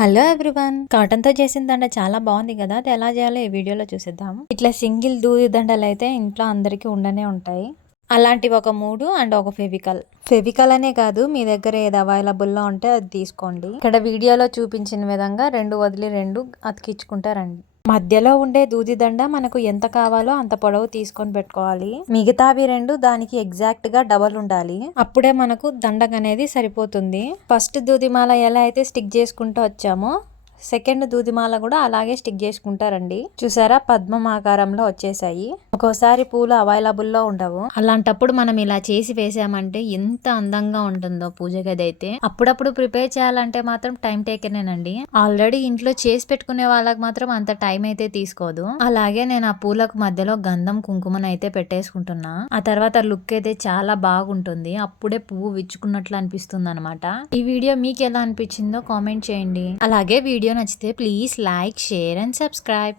Hello everyone, cotton తో చేసిన దండ చాలా బాగుంది కదా. అది ఎలా చేయాలో ఈ వీడియోలో చూసేద్దాం. ఇట్లా సింగిల్ దూది దండలు అయితే ఇంట్లో అందరికి ఉండనే ఉంటాయి. అలాంటివి ఒక 3 అండ్ ఒక ఫెవికల్ అనే కాదు, మీ దగ్గర ఏది అవైలబుల్ లో ఉంటే అది తీసుకోండి. ఇక్కడ వీడియోలో చూపించిన విధంగా 2 వదిలి 2 అతికించుకుంటారండి. మధ్యలో ఉండే దూది దండ మనకు ఎంత కావాలో అంత పొడవు తీసుకొని పెట్టుకోవాలి. మిగతావి 2 దానికి ఎగ్జాక్ట్ గా డబల్ ఉండాలి. అప్పుడే మనకు దండగ అనేది సరిపోతుంది. ఫస్ట్ దూదిమాల ఎలా అయితే స్టిక్ చేసుకుంటూ వచ్చామో సెకండ్ దూదిమాల కూడా అలాగే స్టిక్ చేసుకుంటారండి. చూసారా, పద్మం ఆకారంలో వచ్చేసాయి. ఒక్కోసారి పూలు అవైలబుల్ లో ఉండవు. అలాంటప్పుడు మనం ఇలా చేసి వేసామంటే ఎంత అందంగా ఉంటుందో పూజ గది అయితే. అప్పుడప్పుడు ప్రిపేర్ చేయాలంటే మాత్రం టైం టేకనేనండి. ఆల్రెడీ ఇంట్లో చేసి పెట్టుకునే వాళ్ళకి మాత్రం అంత టైం అయితే తీసుకోదు. అలాగే నేను ఆ పూలకు మధ్యలో గంధం కుంకుమను అయితే పెట్టేసుకుంటున్నా. ఆ తర్వాత లుక్ అయితే చాలా బాగుంటుంది. అప్పుడే పువ్వు విచ్చుకున్నట్లు అనిపిస్తుంది అనమాట. ఈ వీడియో మీకు ఎలా అనిపించిందో కామెంట్ చేయండి. అలాగే వీడియో నచ్చితే please like, share and subscribe.